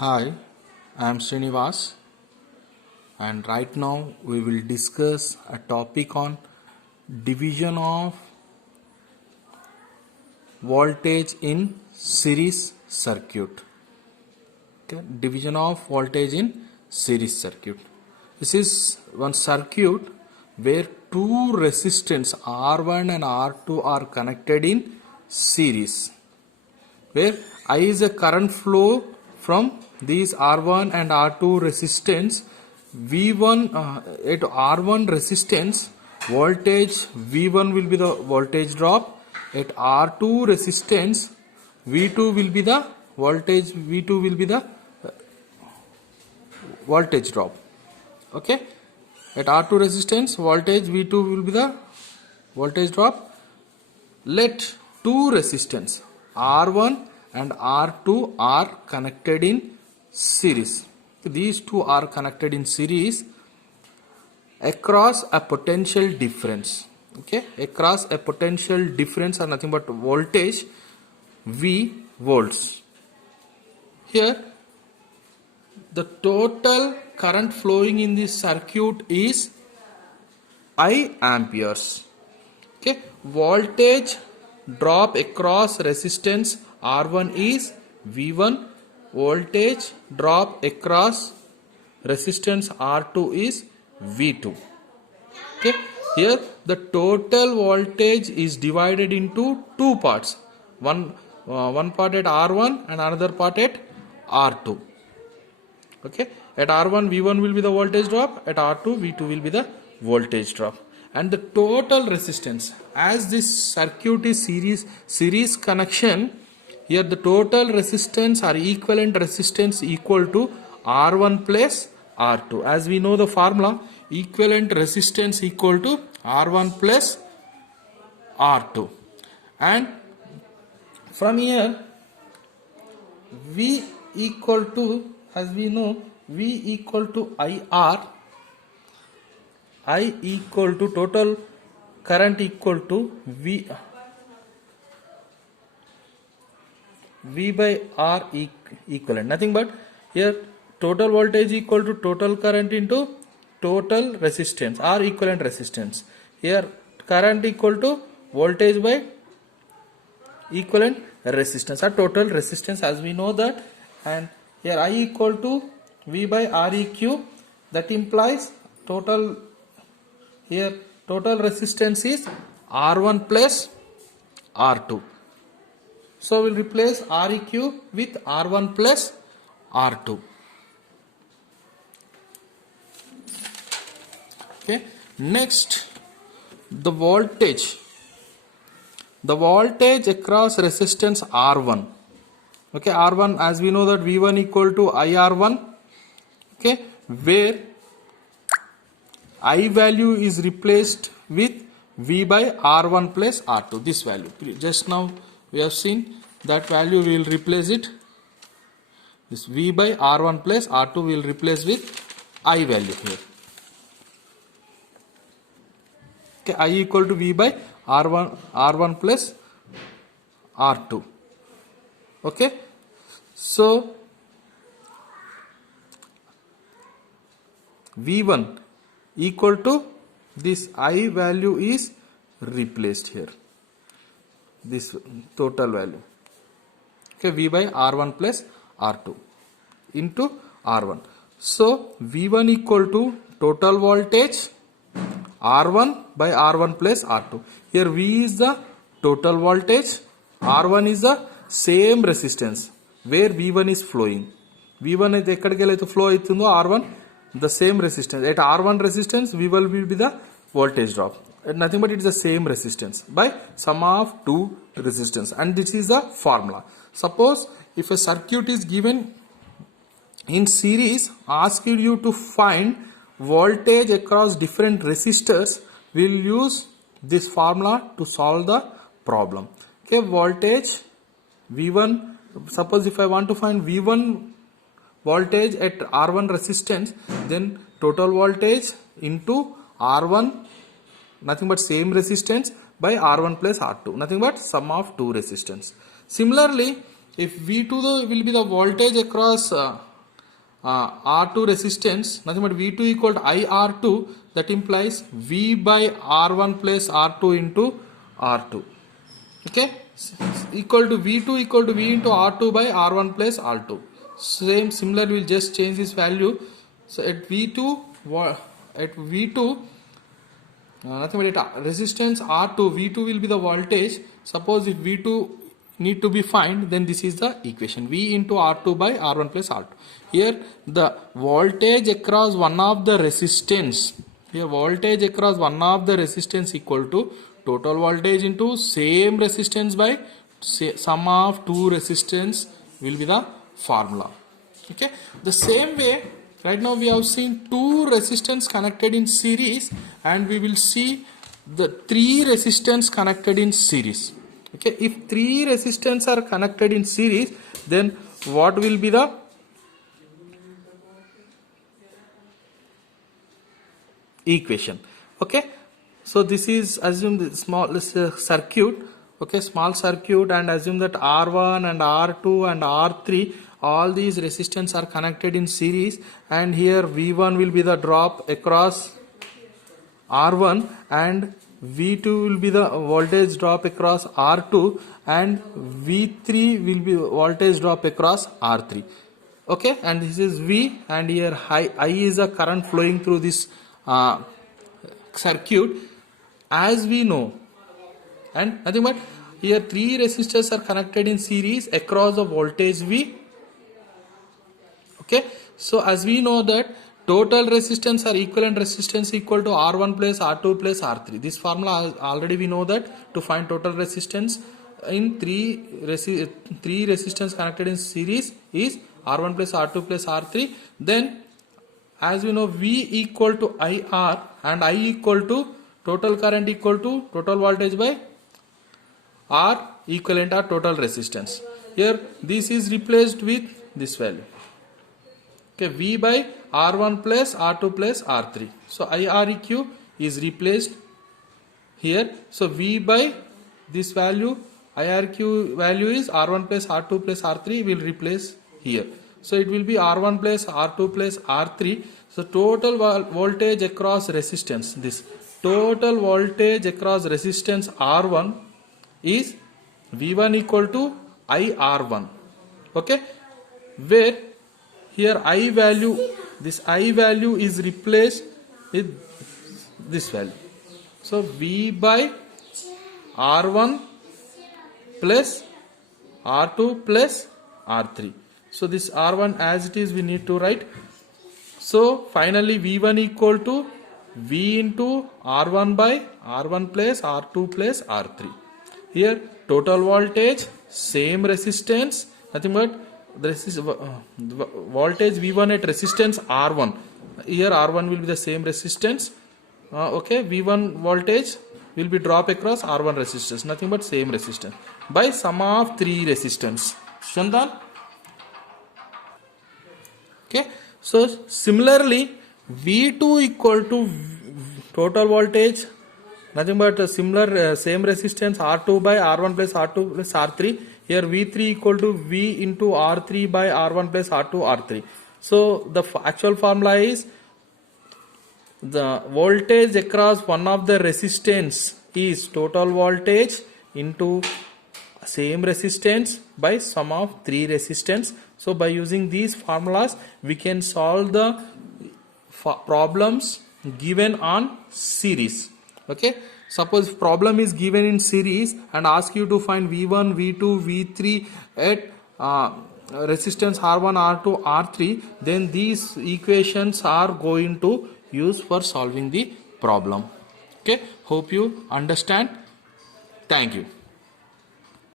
Hi, I am Srinivas, and right now we will discuss a topic on division of voltage in series circuit. Okay, division of voltage in series circuit. This is one circuit where two resistance R1 and R2 are connected in series, where I is a current flow from these R1 and R2 resistance. V1 at R1 resistance voltage V1 will be the voltage drop. At R2 resistance V2 will be the voltage drop. Okay, at R2 resistance voltage V2 will be the voltage drop. Let two resistance R1 and R2 are connected in series. These two are connected in series across a potential difference. Okay, across a potential difference are nothing but voltage V volts. Here the total current flowing in this circuit is I amperes. Okay, voltage drop across resistance R1 is V1, voltage drop across resistance R2 is V2. Okay, here the total voltage is divided into two parts, one part at R1 and another part at R2. Okay, at R1 V1 will be the voltage drop, at R2 V2 will be the voltage drop, and the total resistance, as this circuit is series connection, here the total resistance or equivalent resistance equal to R1 plus R2. As we know the formula, equivalent resistance equal to R1 plus R2, and from here V equal to, as we know, V equal to IR, I equal to total current equal to V by R equivalent, nothing but here total voltage equal to total current into total resistance or equivalent resistance. Here current equal to voltage by equivalent resistance or total resistance, as we know that, and here I equal to V by Req, that implies total, here total resistance is R1 plus R2. So we'll replace Req with R1 plus R2. Okay, next the voltage across resistance R1. Okay, R1, as we know that V1 equal to IR1. Okay, where I value is replaced with V by R1 plus R2. This value, just now we have seen that value, we will replace it. This V by R1 plus R2 will replace with I value here. Okay, I equal to V by R1 plus R2. Okay, so V1 equal to this I value is replaced here, this total value. Okay, V by R1 plus R2 into R1. So V1 equal to total voltage R1 by R1 plus R2. Here V is the total voltage, R1 is the same resistance where V1 is flowing. V1 అయితే ఎక్కడికి వెళ్ళైతే flow అవుతుందో R1, the same resistance. At R1 resistance V1 will be the voltage drop. Nothing but it is the same resistance by sum of two resistance, and this is the formula. Suppose if a circuit is given in series, asked you to find voltage across different resistors, we'll use this formula to solve the problem. Okay, voltage V1, suppose if I want to find V1 voltage at R1 resistance, then total voltage into R1, nothing but same resistance, by R1 plus R2, nothing but sum of two resistance. Similarly, if V2 will be the voltage across R2 resistance, nothing but V2 equal to IR2, that implies V by R1 plus R2 into R2. Okay, equal to V2 equal to V into R2 by R1 plus R2. Similar, we'll just change this value. So at V2, nothing but resistance R2, V2 will be the voltage. Suppose if V2 need to be find, then this is the equation, V into R2 by R1 plus R2. Here the voltage across one of the resistance, equal to total voltage into same resistance by sum of two resistance will be the formula. Okay, the same way, right now we have seen two resistance connected in series, and we will see the three resistance connected in series. Okay, if three resistance are connected in series, then what will be the equation? Okay, so this is, assume the small circuit, okay, small circuit, and assume that R1 and R2 and R3, all these resistance are connected in series, and here V1 will be the drop across R1 and V2 will be the voltage drop across R2, and V3 will be voltage drop across R3. Okay, and this is V, and here I is a current flowing through this circuit, as we know, and nothing but here three resistors are connected in series across the voltage V. Okay, so as we know that total resistance or equivalent resistance equal to R1 plus R2 plus R3. This formula already we know that to find total resistance in three resistance connected in series is R1 plus R2 plus R3. Then as we know, V equal to IR and I equal to total current equal to total voltage by R equivalent or total resistance. Here this is replaced with this value. Okay, V by R1 plus R2 plus R3. So IREQ is replaced here. So V by this value, IRQ value is R1 plus R2 plus R3 will replace here. So it will be R1 plus R2 plus R3. So total voltage across resistance, this total voltage across resistance R1 is V1 equal to IR1. Okay, where here I value, this I value is replaced with this value. So V by R1 plus R2 plus R3. So this R1 as it is we need to write. So finally V1 equal to V into R1 by R1 plus R2 plus R3. Here total voltage, same resistance, nothing but the voltage V1 at resistance R1. Here R1 will be the same resistance. Okay, V1 voltage will be drop across R1 resistance, nothing but same resistance by sum of three resistance. Shandan? Okay, so similarly V2 equal to total voltage, nothing but similar same resistance R2 by R1 plus R2 plus R3. Here V3 equal to V into R3 by R1 plus R2 R3. So the actual formula is the voltage across one of the resistance is total voltage into same resistance by sum of three resistance. So by using these formulas we can solve the problems given on series. Okay, suppose problem is given in series and ask you to find V1, V2, V3 at resistance R1, R2, R3, then these equations are going to use for solving the problem. Okay, hope you understand. Thank you.